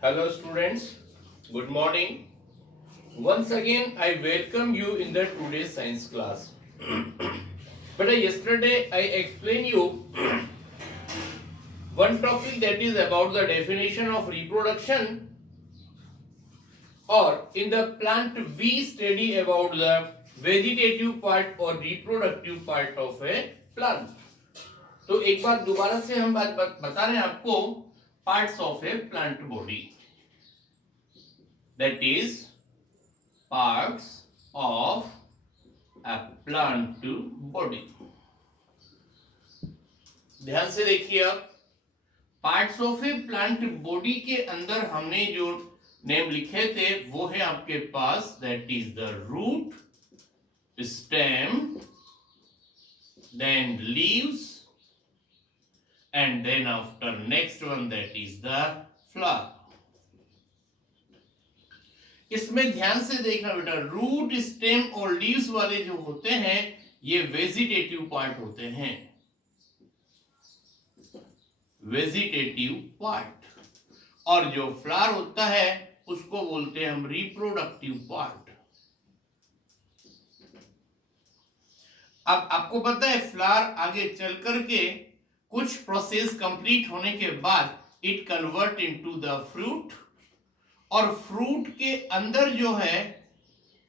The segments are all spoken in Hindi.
Hello students, good morning. Once again I welcome you in the today's science class. But yesterday I explained you one topic that is about the definition of reproduction, or in the plant we study about the vegetative part or reproductive part of a plant. तो एक बार दोबारा से हम बात बता रहे हैं आपको parts of A plant body, that is parts of a plant body. ध्यान से देखिए, अब parts of A plant body के अंदर हमने जो नेम लिखे थे वो है आपके पास, that is the root, stem, then leaves, and then after next one that is the flower. इसमें ध्यान से देखना बेटा, रूट, स्टेम और लीव्स वाले जो होते हैं ये वेजिटेटिव पार्ट होते हैं, वेजिटेटिव पार्ट, और जो फ्लावर होता है उसको बोलते हैं हम रिप्रोडक्टिव पार्ट. अब आपको पता है फ्लावर आगे चल करके कुछ प्रोसेस कंप्लीट होने के बाद it convert into the fruit, और फ्रूट के अंदर जो है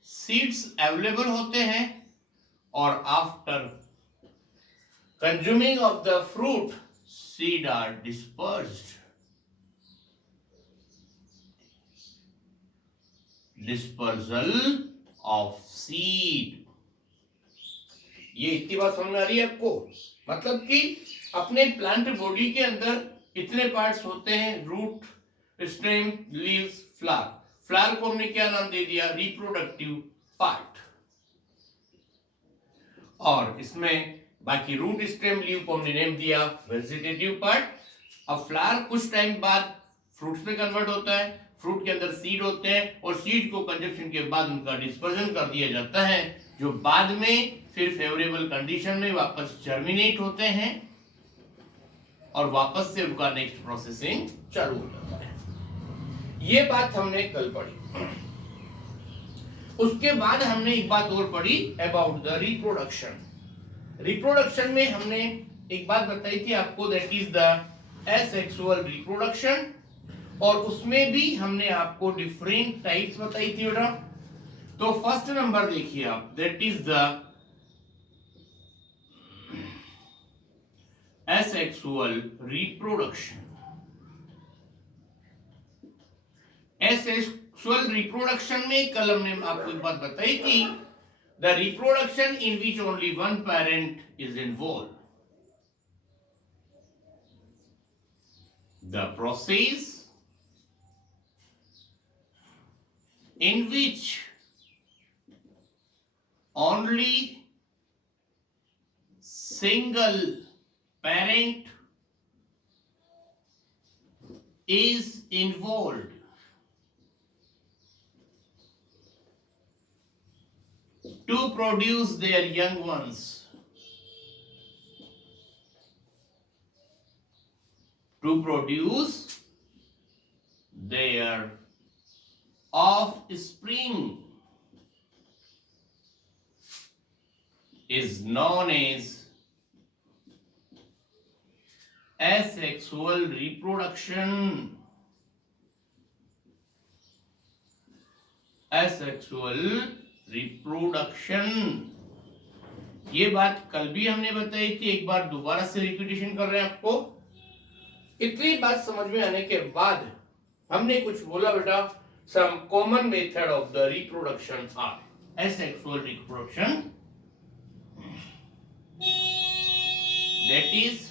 सीड्स अवेलेबल होते हैं, और after consuming of the fruit seed are dispersed. Dispersal of seed, ये इतनी बात समझ में आ रही है आपको? मतलब कि अपने प्लांट बॉडी के अंदर इतने पार्ट्स होते हैं, root, stem, leaves, flower. Flower को हमने क्या नाम दे दिया? Reproductive part. और इसमें बाकी रूट, स्टेम, लीव को हमने नेम दिया वेजिटेटिव पार्ट. अब फ्लावर कुछ टाइम बाद फ्रूट्स में कन्वर्ट होता है, फ्रूट के अंदर सीड होते हैं, और सीड को कंजप्शन के बाद उनका डिस्पर्जन कर दिया जाता है, जो बाद में फिर फेवरेबल कंडीशन में वापस जर्मिनेट होते हैं, और वापस से उनका नेक्स्ट प्रोसेसिंग चालू हो जाता है. ये बात हमने कल पढ़ी. उसके बाद हमने एक बात और पढ़ी अबाउट द रिप्रोडक्शन. रिप्रोडक्शन में हमने एक बात बताई थी आपको, that is the asexual reproduction, और उसमें भी हमने आपको डिफरेंट टाइप्स बताई थी बेटा. तो फर्स्ट नंबर देखिए आप, that is the asexual reproduction. asexual reproduction में कल हमने आपको एक बात बताई थी, the reproduction in which only one parent is involved. The process in which only single parent is involved to produce their young ones. To produce their offspring is known as asexual reproduction. asexual reproduction, ये बात कल भी हमने बताई थी, एक बार दोबारा से रिपीटेशन कर रहे हैं आपको. इतनी बात समझ में आने के बाद हमने कुछ बोला बेटा, some common method of the reproduction are asexual reproduction, that is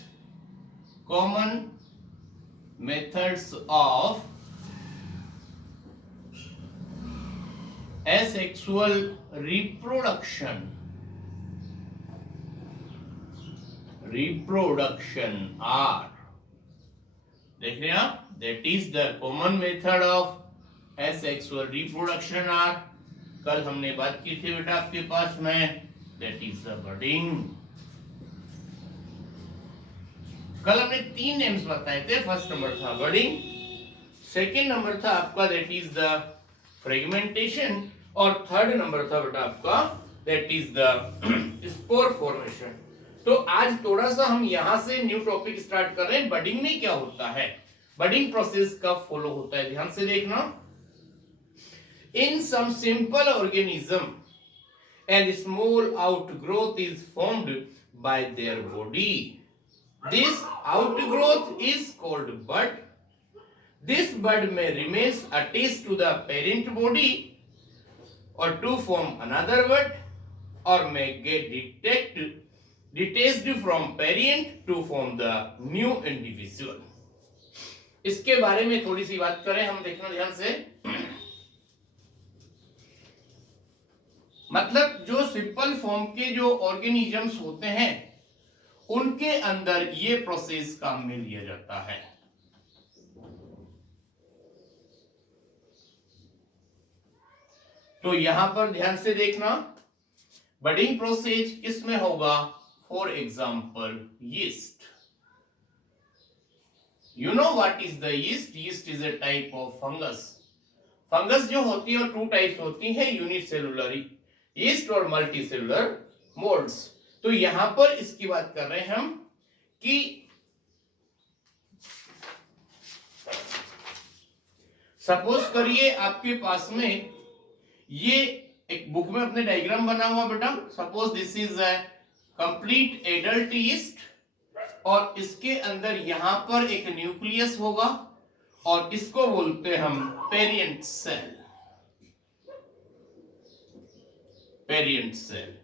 common methods of asexual reproduction. Reproduction are, देख रहे हैं आप, that is the common method of asexual reproduction are, कल हमने बात की थी बेटा आपके पास में, that is the budding. कल हमने 3 नेम्स बताए थे. फर्स्ट नंबर था बडिंग, सेकेंड नंबर था आपका दैट इज द फ्रेगमेंटेशन, और थर्ड नंबर था बेटा आपका that is the spore formation. तो आज थोड़ा सा हम यहां से न्यू टॉपिक स्टार्ट कर रहे हैं। बडिंग में क्या होता है, बडिंग प्रोसेस कब फॉलो होता है, ध्यान से देखना। In some simple organism and small outgrowth is formed by their body. This outgrowth is called bud. This bud may remain attached to the parent body or to form another bud, or may get detached from parent to form the new individual. इसके बारे में थोड़ी सी बात करें हम, देखना ध्यान से। मतलब जो सिंपल फॉर्म के जो ऑर्गेनिजम्स होते हैं उनके अंदर ये प्रोसेस काम में लिया जाता है। तो यहां पर ध्यान से देखना, बडिंग प्रोसेस किसमें होगा, for example yeast. You know what is the yeast? Yeast is a type of fungus. Fungus जो होती है टू टाइप्स होती है, यूनिसेलुलर यीस्ट और मल्टीसेलुलर मोल्ड्स। तो यहां पर इसकी बात कर रहे हैं हम कि सपोज करिए आपके पास में ये एक बुक में अपने डायग्राम बना हुआ बेटा। Suppose this is a complete adult yeast, और इसके अंदर यहां पर एक न्यूक्लियस होगा और इसको बोलते हैं हम पेरेंट सेल। Parent cell.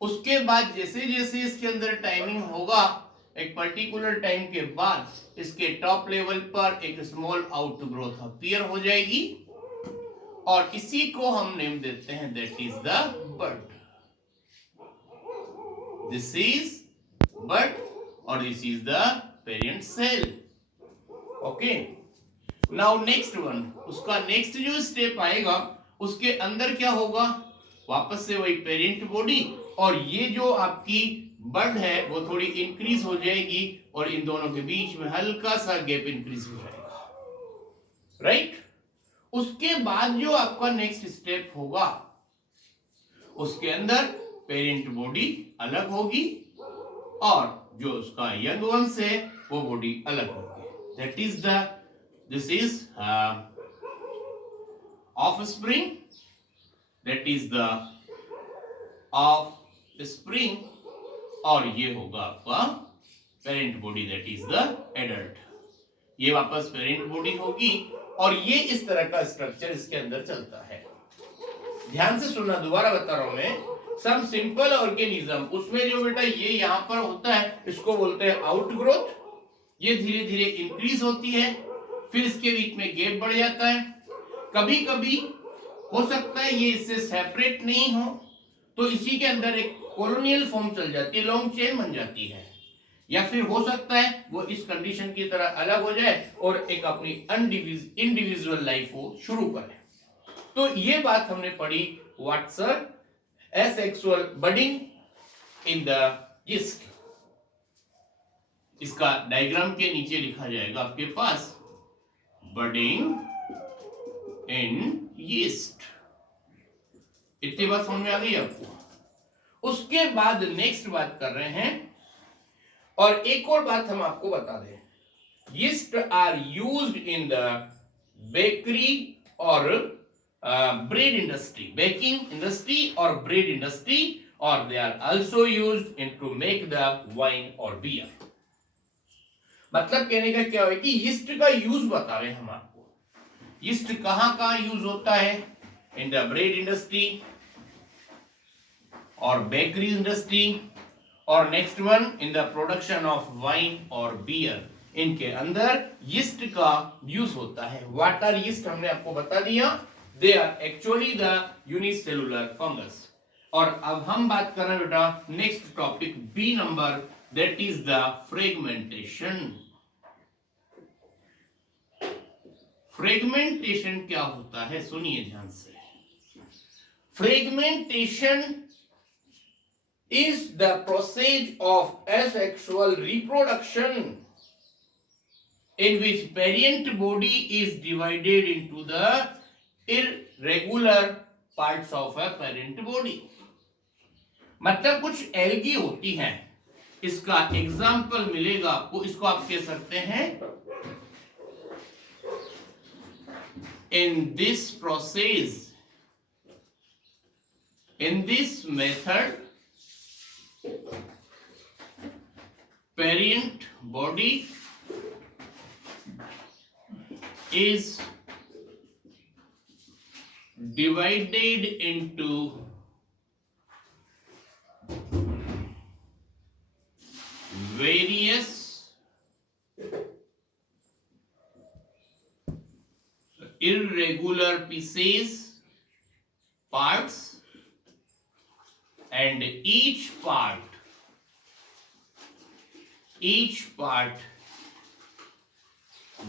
उसके बाद जैसे जैसे इसके अंदर टाइमिंग होगा, एक पर्टिकुलर टाइम के बाद इसके टॉप लेवल पर एक स्मॉल आउटग्रोथ अपीयर हो जाएगी, और इसी को हम नेम देते हैं that is the bud. This is bud और this is the parent cell. Okay, now next one, उसका नेक्स्ट जो स्टेप आएगा उसके अंदर क्या होगा, वापस से वही पेरेंट बॉडी, और ये जो आपकी बड है वो थोड़ी इंक्रीज हो जाएगी और इन दोनों के बीच में हल्का सा गैप इंक्रीज हो जाएगा, राइट। उसके बाद जो आपका नेक्स्ट स्टेप होगा उसके अंदर पेरेंट बॉडी अलग होगी और जो उसका यंग वंश है वो बॉडी अलग होगी। That is the this is offspring, that is the offspring, और ये होगा आपका parent body that is the adult. ये वापस पेरेंट बॉडी होगी और ये इस तरह का स्ट्रक्चर इसके अंदर चलता है। ध्यान से सुनना, दोबारा बता रहा हूं मैं। सम सिंपल ऑर्गेनिज्म, उसमें जो बेटा ये यहां पर होता है इसको बोलते हैं आउटग्रोथ। ये धीरे धीरे इंक्रीज होती है, फिर इसके बीच में गैप बढ़ जाता है। कभी कभी हो सकता है ये इससे सेपरेट नहीं हो तो इसी के अंदर एक कॉलोनियल फॉर्म चल जाती है, लॉन्ग चेन बन जाती है, या फिर हो सकता है वो इस कंडीशन की तरह अलग हो जाए और एक अपनी इंडिविजुअल लाइफ को शुरू करे। तो ये बात हमने पढ़ी, what's asexual budding in the yeast. इसका डायग्राम के नीचे लिखा जाएगा आपके पास, बडिंग इन यीस्ट। इतनी बात समझ में आ गई आपको। उसके बाद नेक्स्ट बात कर रहे हैं, और एक और बात हम आपको बता दें, yeast are used in the bakery और ब्रेड इंडस्ट्री, बेकिंग इंडस्ट्री और ब्रेड इंडस्ट्री, और they are also used in to make the wine और बियर। मतलब कहने का क्या है कि यीस्ट का यूज बता रहे हैं हम आपको। यीस्ट कहां यूज होता है, इन द ब्रेड इंडस्ट्री और बेकरी इंडस्ट्री, और next one in the production of wine और बियर। इनके अंदर यीस्ट का यूज होता है। व्हाट आर यीस्ट हमने आपको बता दिया, they are actually the unicellular fungus. और अब हम बात कर रहे हैं बेटा next topic B number, that is the fragmentation. Fragmentation क्या होता है, सुनिए ध्यान से। Fragmentation is the process of asexual reproduction in which parent body is divided into the irregular parts of a parent body. मतलब कुछ एल्गी होती हैं, इसका एग्जाम्पल मिलेगा आपको, इसको आप कह सकते हैं in this process, in this method, parent body is divided into various irregular pieces, parts, and each part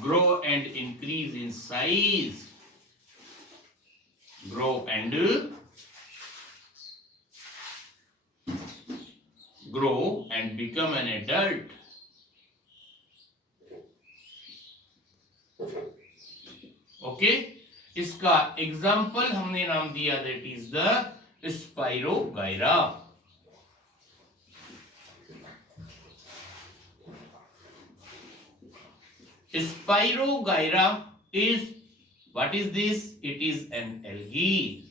grow and increase in size, grow and become an adult. Okay, इसका एग्जाम्पल हमने नाम दिया that is the spirogyra. Spirogyra is what is this? It is an algae.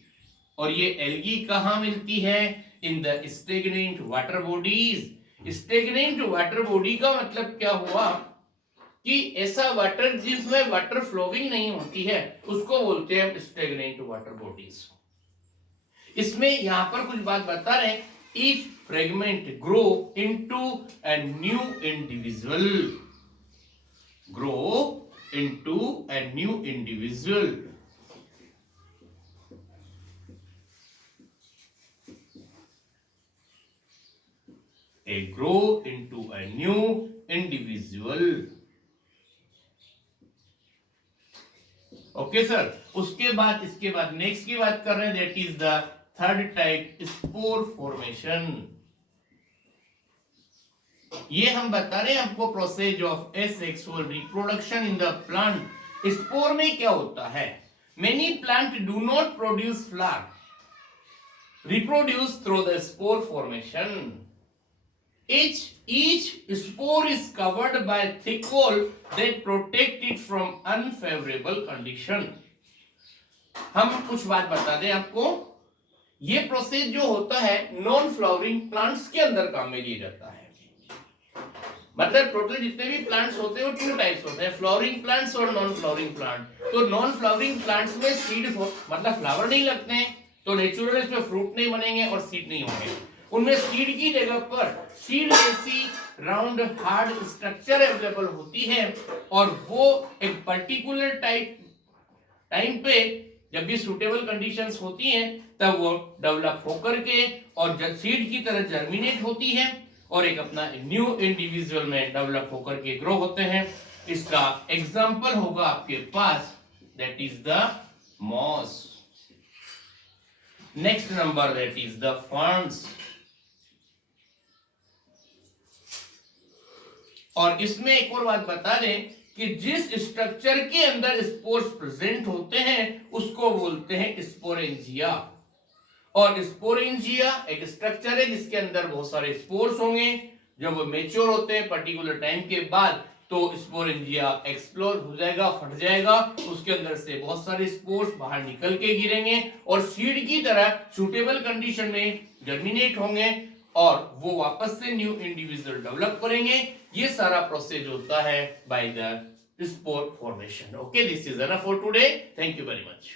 और ये एल्गी कहां मिलती है? In the stagnant water bodies. Stagnant water body का मतलब क्या हुआ कि ऐसा वाटर जिसमें वाटर फ्लोइंग नहीं होती है उसको बोलते हैं स्टेगनेंट वाटर बॉडीज. इसमें यहां पर कुछ बात बता रहे हैं. Each fragment grow into a new individual. Grow into a new individual. They grow into a new individual. Okay sir. उसके बाद इसके बाद नेक्स्ट की बात कर रहे हैं that is the third type, spore formation. ये हम बता रहे हैं आपको process of asexual reproduction in the plant. Spore में क्या होता है? Many plant do not produce flower, reproduce through the spore formation. Each spore is covered by thick wall that protect it from unfavorable condition. हम कुछ बात बता दें आपको. ये प्रोसेस जो होता है नॉन फ्लावरिंग प्लांट्स के अंदर काम में लिया जाता है. मतलब टोटल जितने भी प्लांट्स होते हैं वो टू टाइप्स होते हैं, फ्लावरिंग प्लांट्स और नॉन फ्लावरिंग प्लांट. तो नॉन फ्लावरिंग प्लांट्स में सीड मतलब फ्लावर नहीं लगते हैं, तो नेचुरल इसमें फ्रूट नहीं बनेंगे और सीड नहीं होंगे. उनमें सीड की जगह पर सीड जैसी राउंड हार्ड स्ट्रक्चर अवेलेबल होती है और वो एक पर्टिकुलर टाइम पे जब भी सूटेबल कंडीशंस होती हैं तब वो डेवलप होकर के और जब सीड की तरह जर्मिनेट होती है और एक अपना न्यू इंडिविजुअल में डेवलप होकर के ग्रो होते हैं. इसका एग्जांपल होगा आपके पास that is the moss. Next number that is the ferns. और इसमें एक और बात बता दें कि जिस स्ट्रक्चर के अंदर स्पोर्स प्रेजेंट होते हैं उसको बोलते हैं स्पोरेंजिया. और स्पोरेंजिया एक स्ट्रक्चर है जिसके अंदर बहुत सारे स्पोर्स होंगे. जब वो मेच्योर होते हैं पर्टिकुलर टाइम के बाद तो स्पोरेंजिया एक्सप्लोर हो जाएगा, फट जाएगा, उसके अंदर से बहुत सारे स्पोर्स बाहर निकल के गिरेंगे और सीड की तरह सूटेबल कंडीशन में जर्मिनेट होंगे और वो वापस से न्यू इंडिविजुअल डेवलप करेंगे. ये सारा प्रोसेस होता है by the spore formation. Okay, this is enough for today. Thank you very much.